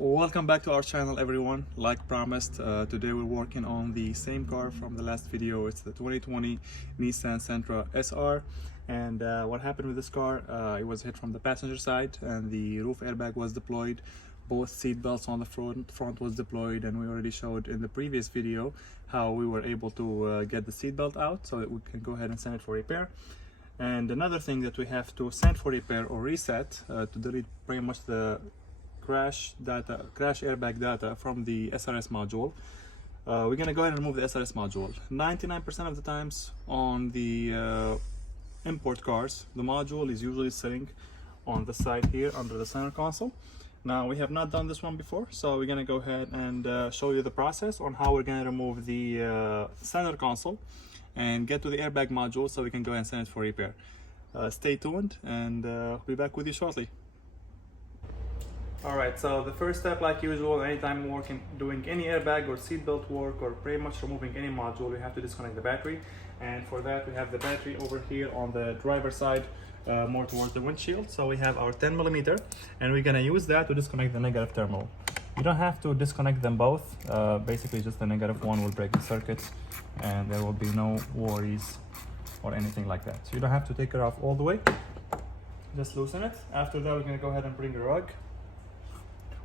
Welcome back to our channel, everyone. Like promised, today we're working on the same car from the last video. It's the 2020 Nissan Sentra SR. And what happened with this car, it was hit from the passenger side and the roof airbag was deployed. Both seat belts on the front was deployed, and we already showed in the previous video how we were able to get the seat belt out so that we can go ahead and send it for repair. And another thing that we have to send for repair or reset to delete pretty much the crash airbag data from the SRS module. We're gonna go ahead and remove the SRS module. 99% of the times on the import cars, the module is usually sitting on the side here under the center console. Now we have not done this one before, so we're gonna go ahead and show you the process on how we're gonna remove the center console and get to the airbag module so we can go ahead and send it for repair. Stay tuned, and we'll be back with you shortly. Alright, so the first step, like usual, anytime doing any airbag or seatbelt work or pretty much removing any module, we have to disconnect the battery. And for that, we have the battery over here on the driver's side, more towards the windshield. So we have our 10mm, and we're gonna use that to disconnect the negative terminal. You don't have to disconnect them both. Basically, just the negative one will break the circuit, and there will be no worries or anything like that. So you don't have to take it off all the way. Just loosen it. After that, we're gonna go ahead and bring a rug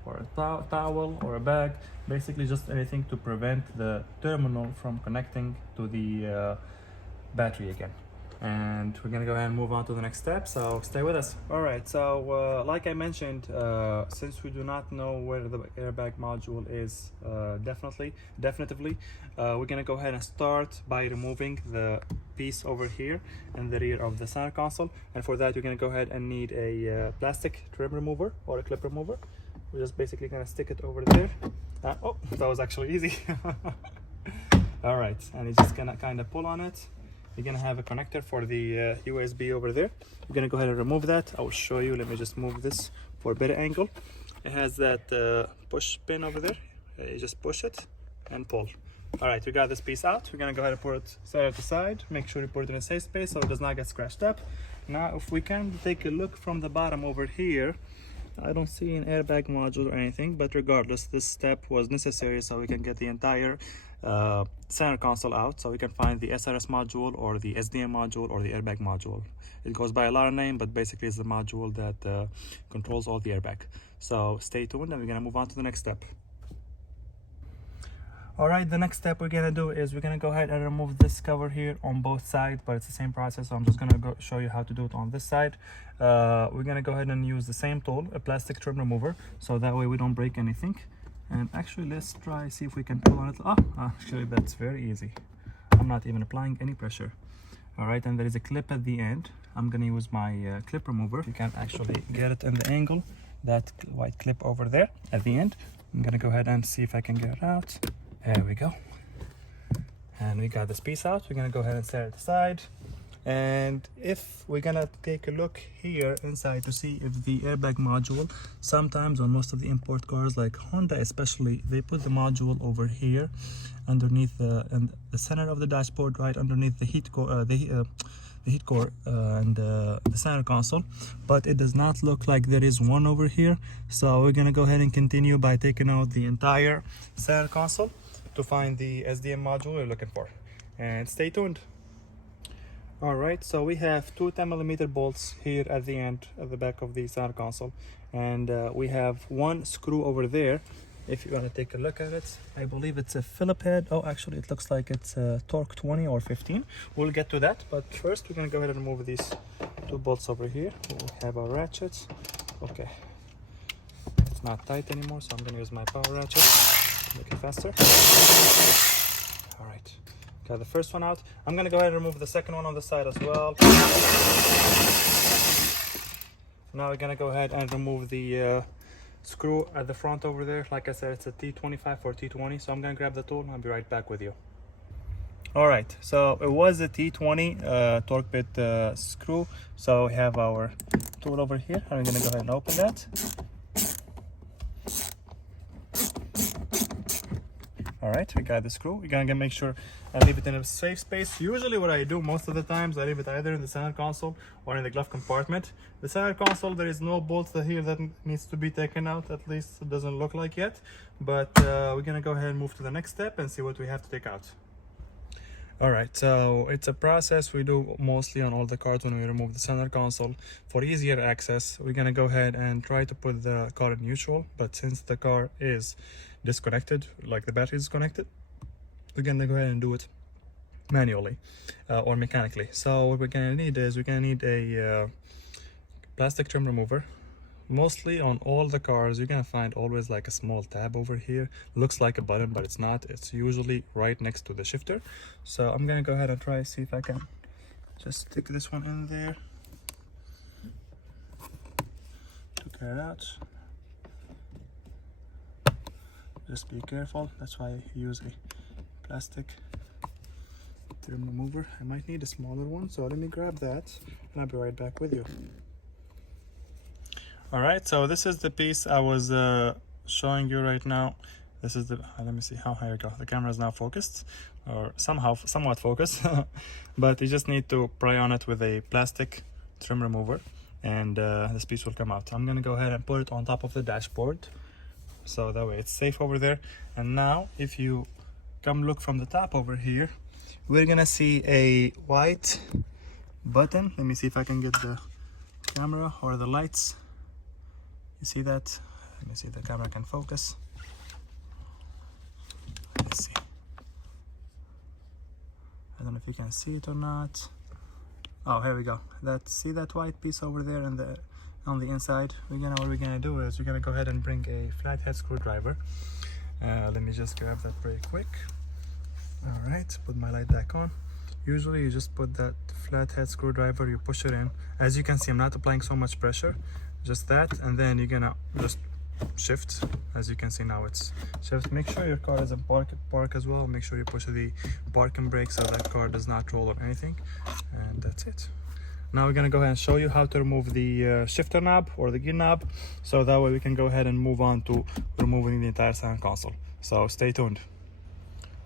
or a towel or a bag, basically just anything to prevent the terminal from connecting to the battery again. And we're gonna go ahead and move on to the next step, so stay with us. All right, so like I mentioned, since we do not know where the airbag module is definitively, we're gonna go ahead and start by removing the piece over here in the rear of the center console. And for that, you're gonna go ahead and need a plastic trim remover or a clip remover. We're just basically gonna stick it over there. Oh, that was actually easy. All right, and you're just gonna kind of pull on it. You're gonna have a connector for the USB over there. We're gonna go ahead and remove that. I will show you. Let me just move this for a better angle. It has that push pin over there. You just push it and pull. All right, we got this piece out. We're gonna go ahead and put it side to side. Make sure you put it in a safe space so it does not get scratched up. Now, if we can take a look from the bottom over here, I don't see an airbag module or anything, but regardless, this step was necessary so we can get the entire center console out, so we can find the SRS module or the SDM module or the airbag module. It goes by a lot of names, but basically it's the module that controls all the airbag. So stay tuned, and we're gonna move on to the next step. All right, the next step we're gonna do is we're gonna go ahead and remove this cover here on both sides, but it's the same process, so I'm just gonna show you how to do it on this side. We're gonna go ahead and use the same tool, a plastic trim remover, so that way we don't break anything. And actually, let's try see if we can pull on it. Actually, that's very easy. I'm not even applying any pressure. All right, and there is a clip at the end. I'm gonna use my clip remover. You can actually get it in the angle, that white clip over there at the end. I'm gonna go ahead and see if I can get it out. There we go. And we got this piece out. We're gonna go ahead and set it aside. And if we're gonna take a look here inside to see if the airbag module, sometimes on most of the import cars like Honda especially, they put the module over here underneath the center of the dashboard, right underneath the heat core, and the center console, but it does not look like there is one over here. So we're gonna go ahead and continue by taking out the entire center console to find the SDM module we're looking for, and stay tuned. All right, so we have two 10mm bolts here at the end of the back of the center console, and we have one screw over there. If you want to take a look at it, I believe it's a Phillip head. Oh, actually it looks like it's a torque 20 or 15. We'll get to that, but first we're gonna go ahead and remove these two bolts over here. We have our ratchets. Okay, it's not tight anymore, so I'm gonna use my power ratchet, make it faster. All right, got the first one out. I'm gonna go ahead and remove the second one on the side as well. Now we're gonna go ahead and remove the screw at the front over there. Like I said, it's a T25 or T20, so I'm gonna grab the tool and I'll be right back with you. All right, so it was a T20 torque bit screw. So we have our tool over here, and I'm gonna go ahead and open that. All right, we got the screw. We're gonna make sure I leave it in a safe space. Usually what I do most of the times, I leave it either in the center console or in the glove compartment. The center console, there is no bolts here that needs to be taken out, at least it doesn't look like yet. But we're gonna go ahead and move to the next step and see what we have to take out. All right, so it's a process we do mostly on all the cars when we remove the center console. For easier access, we're gonna go ahead and try to put the car in neutral, but since the car is disconnected, like the battery is disconnected, we're gonna go ahead and do it manually or mechanically. So what we're gonna need is we're gonna need a plastic trim remover. Mostly on all the cars you're gonna find always like a small tab over here. Looks like a button, but it's not. It's usually right next to the shifter. So I'm gonna go ahead and try see if I can just stick this one in there. Took it out. Just be careful, that's why I use a plastic trim remover. I might need a smaller one, so let me grab that and I'll be right back with you. All right, so this is the piece I was showing you right now. This is the, let me see how high we go. The camera is now focused, or somewhat focused, but you just need to pry on it with a plastic trim remover and this piece will come out. I'm gonna go ahead and put it on top of the dashboard, so that way it's safe over there. And now if you come look from the top over here, we're gonna see a white button. Let me see if I can get the camera or the lights. You see that? Let me see if the camera can focus. Let's see. I don't know if you can see it or not. Oh, here we go. See that white piece over there and on the inside? What we're gonna do is we're gonna go ahead and bring a flathead screwdriver. Let me just grab that very quick. All right, put my light back on. Usually you just put that flathead screwdriver, you push it in. As you can see, I'm not applying so much pressure, just that, and then you're gonna just shift. As you can see now it's shift. Make sure your car is in park as well. Make sure you push the parking brake so that car does not roll or anything, and that's it. Now we're gonna go ahead and show you how to remove the shifter knob or the gear knob, so that way we can go ahead and move on to removing the entire center console. So stay tuned.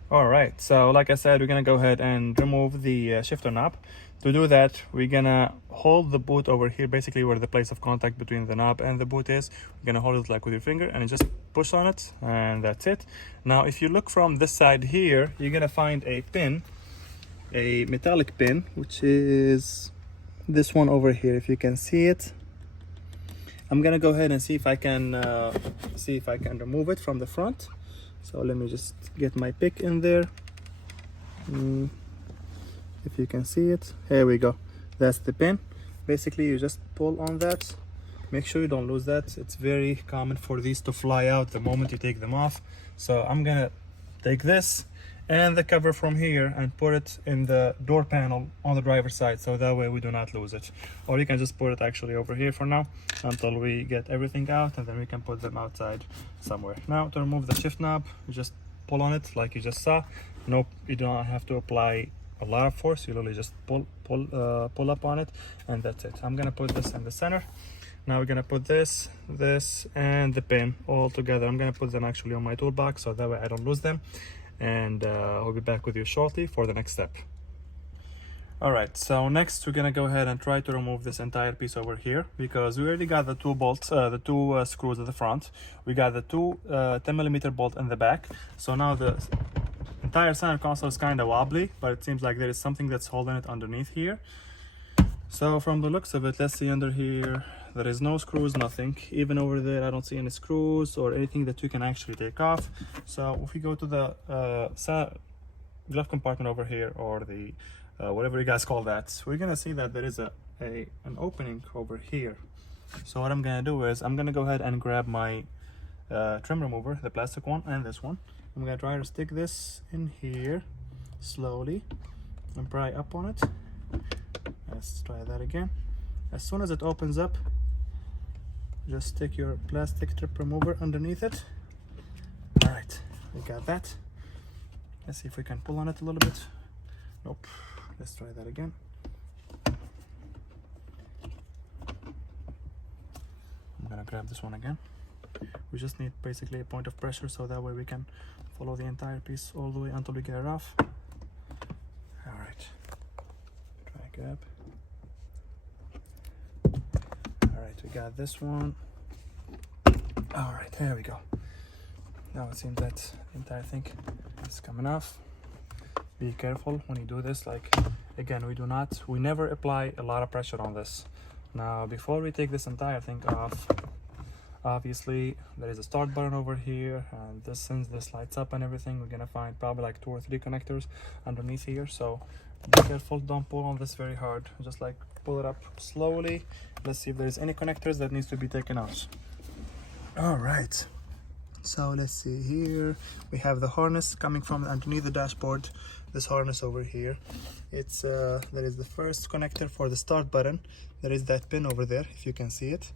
All right, so like I said, we're gonna go ahead and remove the shifter knob. To do that, we're gonna hold the boot over here, basically where the place of contact between the knob and the boot is. You're gonna hold it like with your finger and you just push on it, and that's it. Now if you look from this side here, you're gonna find a pin, a metallic pin, which is this one over here, if you can see it. I'm gonna go ahead and see if I can remove it from the front. So let me just get my pick in there. If you can see it, here we go. That's the pin. Basically you just pull on that. Make sure you don't lose that. It's very common for these to fly out the moment you take them off. So I'm gonna take this and the cover from here and put it in the door panel on the driver's side, so that way we do not lose it. Or you can just put it actually over here for now until we get everything out, and then we can put them outside somewhere. Now to remove the shift knob, you just pull on it like you just saw. Nope, you don't have to apply a lot of force. You literally just pull up on it, and that's it. I'm gonna put this in the center. Now we're gonna put this and the pin all together. I'm gonna put them actually on my toolbox so that way I don't lose them, and I'll be back with you shortly for the next step. All right, so next we're gonna go ahead and try to remove this entire piece over here, because we already got the two bolts, the two screws at the front. We got the two 10mm bolt in the back. So now the entire center console is kind of wobbly, but it seems like there is something that's holding it underneath here. So from the looks of it, let's see under here, there is no screws, nothing. Even over there, I don't see any screws or anything that you can actually take off. So if we go to the glove compartment over here, or the whatever you guys call that, we're gonna see that there is an opening over here. So what I'm gonna do is I'm gonna go ahead and grab my trim remover, the plastic one and this one. I'm gonna try to stick this in here slowly and pry up on it. Let's try that again. As soon as it opens up, just stick your plastic trim remover underneath it. All right, we got that. Let's see if we can pull on it a little bit. Nope. Let's try that again. I'm gonna grab this one again. We just need basically a point of pressure, so that way we can follow the entire piece all the way until we get it off. All right, drag up. All right, we got this one. All right, here we go. Now it seems that the entire thing is coming off. Be careful when you do this. Like, again, we never apply a lot of pressure on this. Now, before we take this entire thing off, obviously there is a start button over here, and this, since this lights up and everything, we're gonna find probably like 2 or 3 connectors underneath here. So be careful, don't pull on this very hard, just like pull it up slowly. Let's see if there's any connectors that needs to be taken out. All right, so let's see here. We have the harness coming from underneath the dashboard. This harness over here, it's there is the first connector for the start button. There is that pin over there, if you can see it.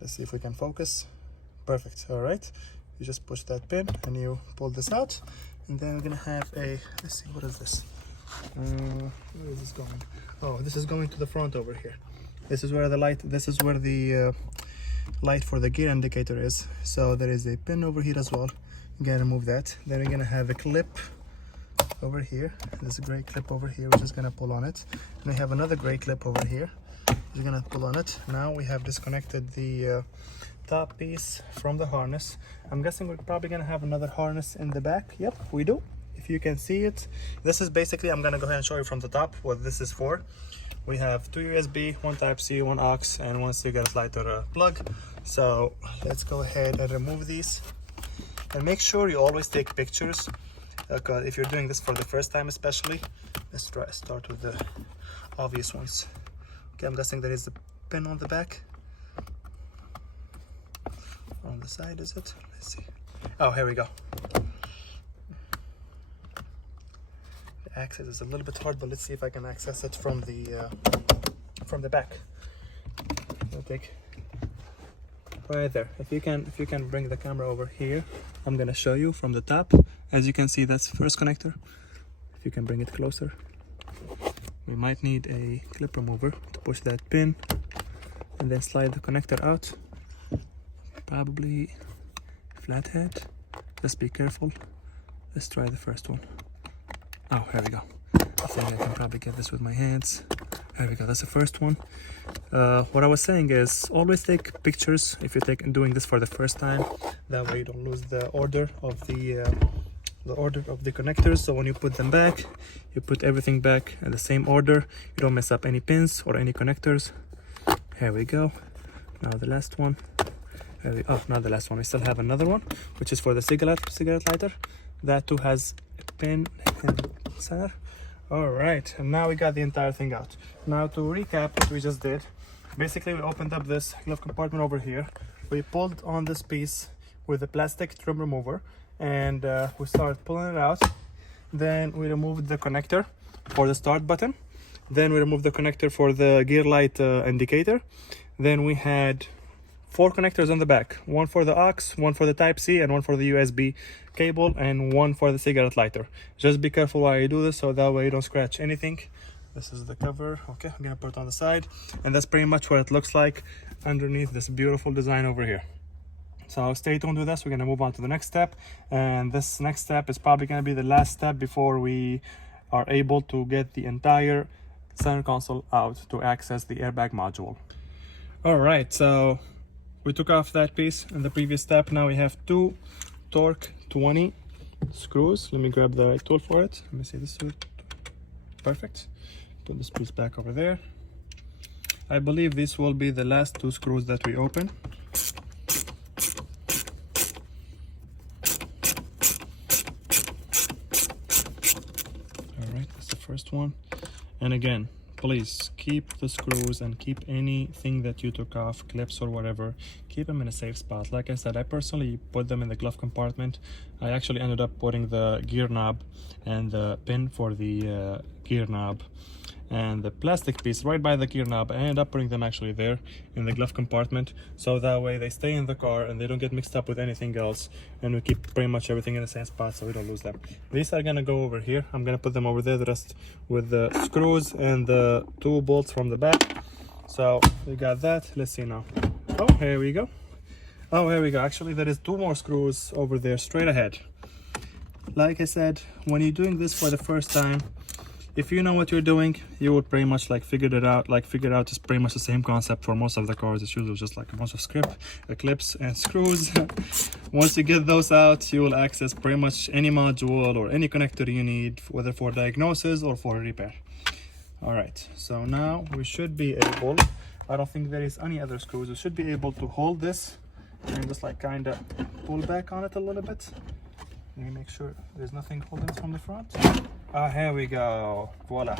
Let's see if we can focus. Perfect. All right, you just push that pin and you pull this out, and then we're gonna have a, let's see, what is this? Where is this going? Oh, this is going to the front over here. This is where the light, this is where the light for the gear indicator is. So there is a pin over here as well. I'm gonna remove that. Then we're gonna have a clip over here. There's a gray clip over here, which is gonna pull on it. And we have another gray clip over here, which is gonna pull on it. Now we have disconnected the top piece from the harness. I'm guessing we're probably gonna have another harness in the back. Yep, we do. If you can see it, this is basically, I'm gonna go ahead and show you from the top what this is for. We have 2 USB, 1 Type-C, 1 aux, and 1 cigarette lighter plug. So let's go ahead and remove these. And make sure you always take pictures, because if you're doing this for the first time especially. Let's start with the obvious ones. Okay, I'm guessing there is a pin on the back. On the side, is it? Let's see. Oh, here we go. The access is a little bit hard, but let's see if I can access it from the back. I'll take right there. If you can bring the camera over here, I'm gonna show you from the top. As you can see, that's the first connector. If you can bring it closer, we might need a clip remover to push that pin and then slide the connector out. Probably flathead. Just be careful. Let's try the first one. Oh, here we go. I think I can probably get this with my hands. There we go, that's the first one. What I was saying is always take pictures if you're doing this for the first time. That way you don't lose the order of the connectors. So when you put them back, you put everything back in the same order. You don't mess up any pins or any connectors. Here we go. Now the last one. Not the last one. We still have another one, which is for the cigarette lighter. That too has a pin in the center. All right, and now we got the entire thing out. Now to recap what we just did, basically we opened up this glove compartment over here. We pulled on this piece with a plastic trim remover, and we started pulling it out. Then we removed the connector for the start button. Then we removed the connector for the gear light indicator. Then we had 4 connectors on the back, 1 for the aux, 1 for the Type-C, and 1 for the USB cable, and 1 for the cigarette lighter. Just be careful while you do this, so that way you don't scratch anything. This is the cover. Okay, I'm gonna put it on the side, and that's pretty much what it looks like underneath this beautiful design over here. So stay tuned with us. We're gonna move on to the next step, and this next step is probably gonna be the last step before we are able to get the entire center console out to access the airbag module. All right, so we took off that piece in the previous step. Now we have 2 torque 20 screws. Let me grab the right tool for it. Let me see this tool. Perfect. Put the screws back over there. I believe this will be the last 2 screws that we open. All right, that's the first one. And again, please keep the screws and keep anything that you took off, clips or whatever, keep them in a safe spot. Like I said, I personally put them in the glove compartment. I actually ended up putting the gear knob and the pin for the gear knob and the plastic piece right by the gear knob. I ended up putting them actually there in the glove compartment, so that way they stay in the car and they don't get mixed up with anything else, and we keep pretty much everything in the same spot so we don't lose them. These are gonna go over here. I'm gonna put them over there, the rest with the screws and the 2 bolts from the back. So we got that. Let's see now. Oh, here we go. Oh, here we go. Actually, there is 2 more screws over there straight ahead. Like I said, when you're doing this for the first time, if you know what you're doing, you will pretty much like figure it out. It's pretty much the same concept for most of the cars. It's usually just like a bunch of clips and screws. Once you get those out, you will access pretty much any module or any connector you need, whether for diagnosis or for repair. All right, so now we should be able, I don't think there is any other screws, we should be able to hold this and just like kind of pull back on it a little bit. Let me make sure there's nothing holding it from the front. Ah, here we go. Voila.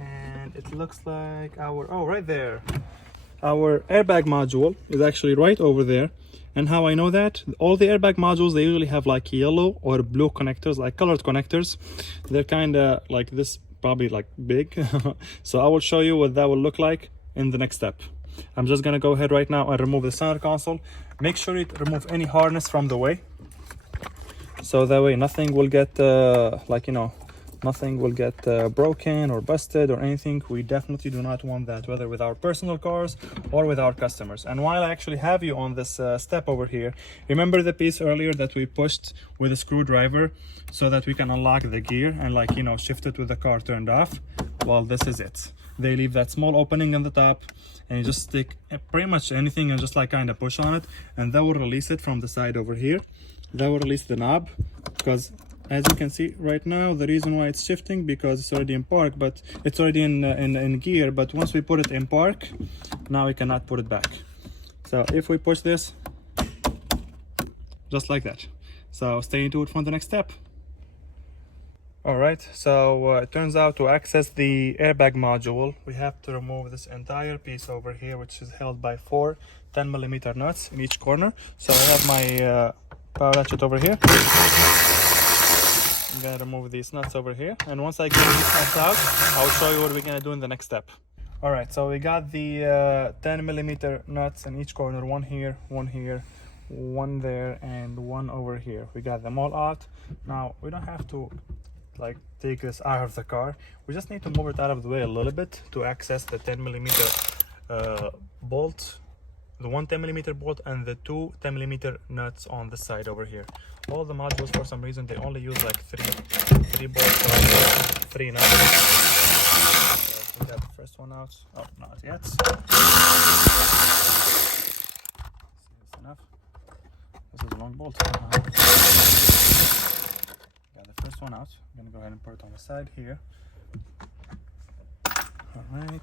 And it looks like oh, right there. Our airbag module is actually right over there. And how I know that? All the airbag modules, they usually have like yellow or blue connectors, like colored connectors. They're kind of like this, probably like big. So I will show you what that will look like in the next step. I'm just gonna go ahead right now and remove the center console. Make sure you remove any harness from the way, so that way nothing will get nothing will get broken or busted or anything. We definitely do not want that, whether with our personal cars or with our customers. And while I actually have you on this step over here, remember the piece earlier that we pushed with a screwdriver so that we can unlock the gear and shift it with the car turned off? Well, this is it. They leave that small opening on the top, and you just stick pretty much anything and just kind of push on it, and that will release it from the side over here. That will release the knob, because as you can see right now, the reason why it's shifting, because it's already in park, but it's already in gear, but once we put it in park, now we cannot put it back. So if we push this just like that, so stay tuned for the next step. All right, so it turns out to access the airbag module, we have to remove this entire piece over here, which is held by 4 10mm nuts in each corner. So I have my power ratchet over here. I'm gonna remove these nuts over here, and once I get these nuts out, I'll show you what we're gonna do in the next step. All right, so we got the 10mm nuts in each corner, one here, one there, and one over here. We got them all out. Now we don't have to take this out of the car. We just need to move it out of the way a little bit to access the 10mm bolt, the 1 10mm bolt and the 2 10mm nuts on the side over here. All the modules, for some reason, they only use like three bolts or 3 nuts. So we got the first one out. Oh, not yet. See, that's enough. This is a long bolt. First one out. I'm gonna go ahead and put it on the side here. All right,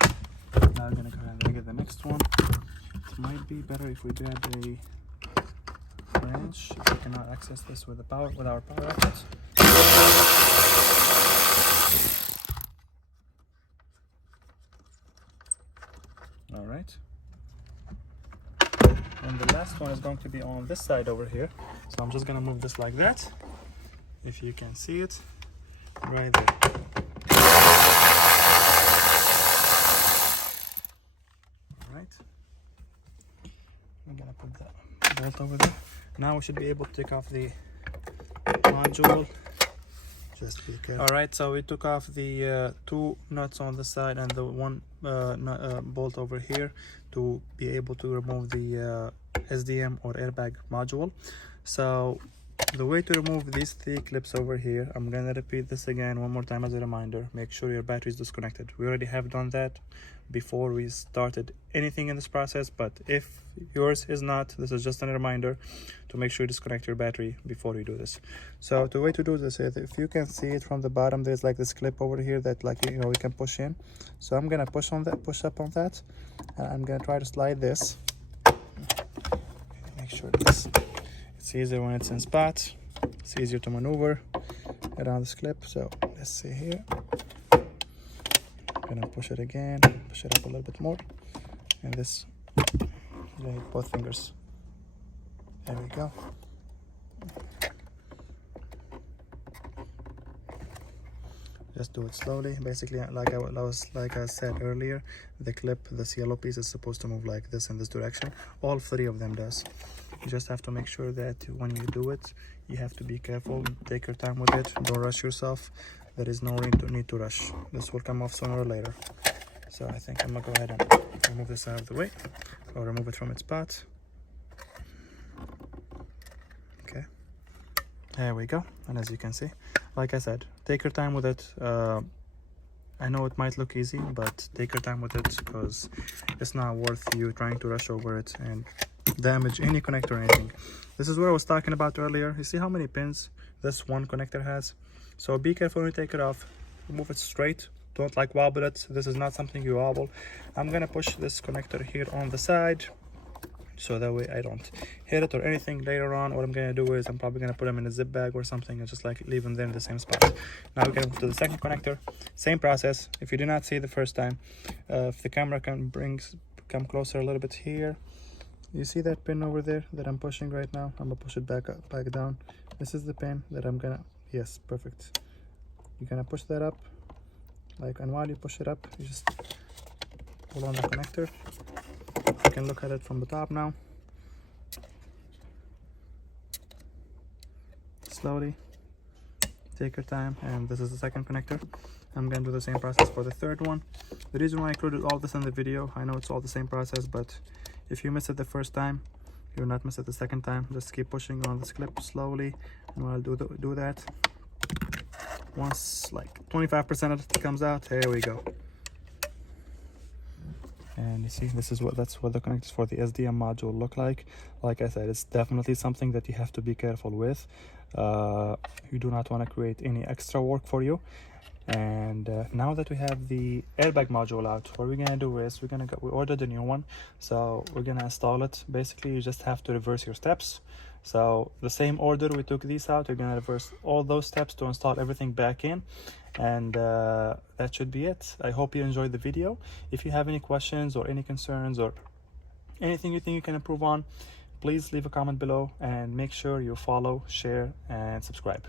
now I'm gonna go ahead and get the next one. It might be better if we grab a wrench, if we cannot access this with our power outlet. All right, and the last one is going to be on this side over here, so I'm just gonna move this like that. If you can see it right there. All right, I'm gonna put that bolt over there. Now we should be able to take off the module. Just be careful. All right, so we took off the 2 nuts on the side and the 1 bolt over here to be able to remove the SDM or airbag module. So the way to remove these 3 clips over here, I'm gonna repeat this again one more time as a reminder. Make sure your battery is disconnected. We already have done that before we started anything in this process, but if yours is not, this is just a reminder to make sure you disconnect your battery before you do this. So the way to do this is, if you can see it from the bottom, there's like this clip over here that we can push in. So I'm gonna push up on that, and I'm gonna try to slide this. Make sure it's easier when it's in spot. It's easier to maneuver around this clip. So let's see here. I'm gonna push it again, push it up a little bit more, and this, you need both fingers. There we go. Just do it slowly. Basically, like I said earlier, the clip, this yellow piece, is supposed to move like this in this direction. All 3 of them does. You just have to make sure that when you do it, you have to be careful. Take your time with it. Don't rush yourself. There is no need to rush. This will come off sooner or later. So I think I'm gonna go ahead and remove this out of the way. or remove it from its spot. Okay, there we go. And as you can see, like I said, take your time with it. I know it might look easy, but take your time with it, because it's not worth you trying to rush over it and damage any connector or anything. This is what I was talking about earlier. You see how many pins this one connector has? So be careful when you take it off. Remove it straight. Don't like wobble it. This is not something you wobble. I'm gonna push this connector here on the side, so that way I don't hit it or anything later on. What I'm gonna do is I'm probably gonna put them in a zip bag or something and just like leave them there in the same spot. Now we're gonna move to the second connector. Same process. If you did not see it the first time, if the camera can come closer a little bit here, you see that pin over there that I'm pushing right now? I'm gonna push it back up, back down. This is the pin that I'm gonna, yes, perfect. You're gonna push that up, like, and while you push it up, you just pull on the connector. You can look at it from the top now. Slowly, take your time, and this is the second connector. I'm gonna do the same process for the third one. The reason why I included all this in the video, I know it's all the same process, but if you miss it the first time, you'll not miss it the second time. Just keep pushing on this clip slowly, and while I do that, once like 25% of it comes out, here we go. And you see, that's what the connectors for the SDM module look like. Like I said, it's definitely something that you have to be careful with. You do not want to create any extra work for you. And now that we have the airbag module out, what we're gonna do is we ordered a new one, so we're gonna install it. Basically, you just have to reverse your steps. So the same order we took these out, we're gonna reverse all those steps to install everything back in, and that should be it. I hope you enjoyed the video. If you have any questions or any concerns or anything you think you can improve on, please leave a comment below, and make sure you follow, share, and subscribe.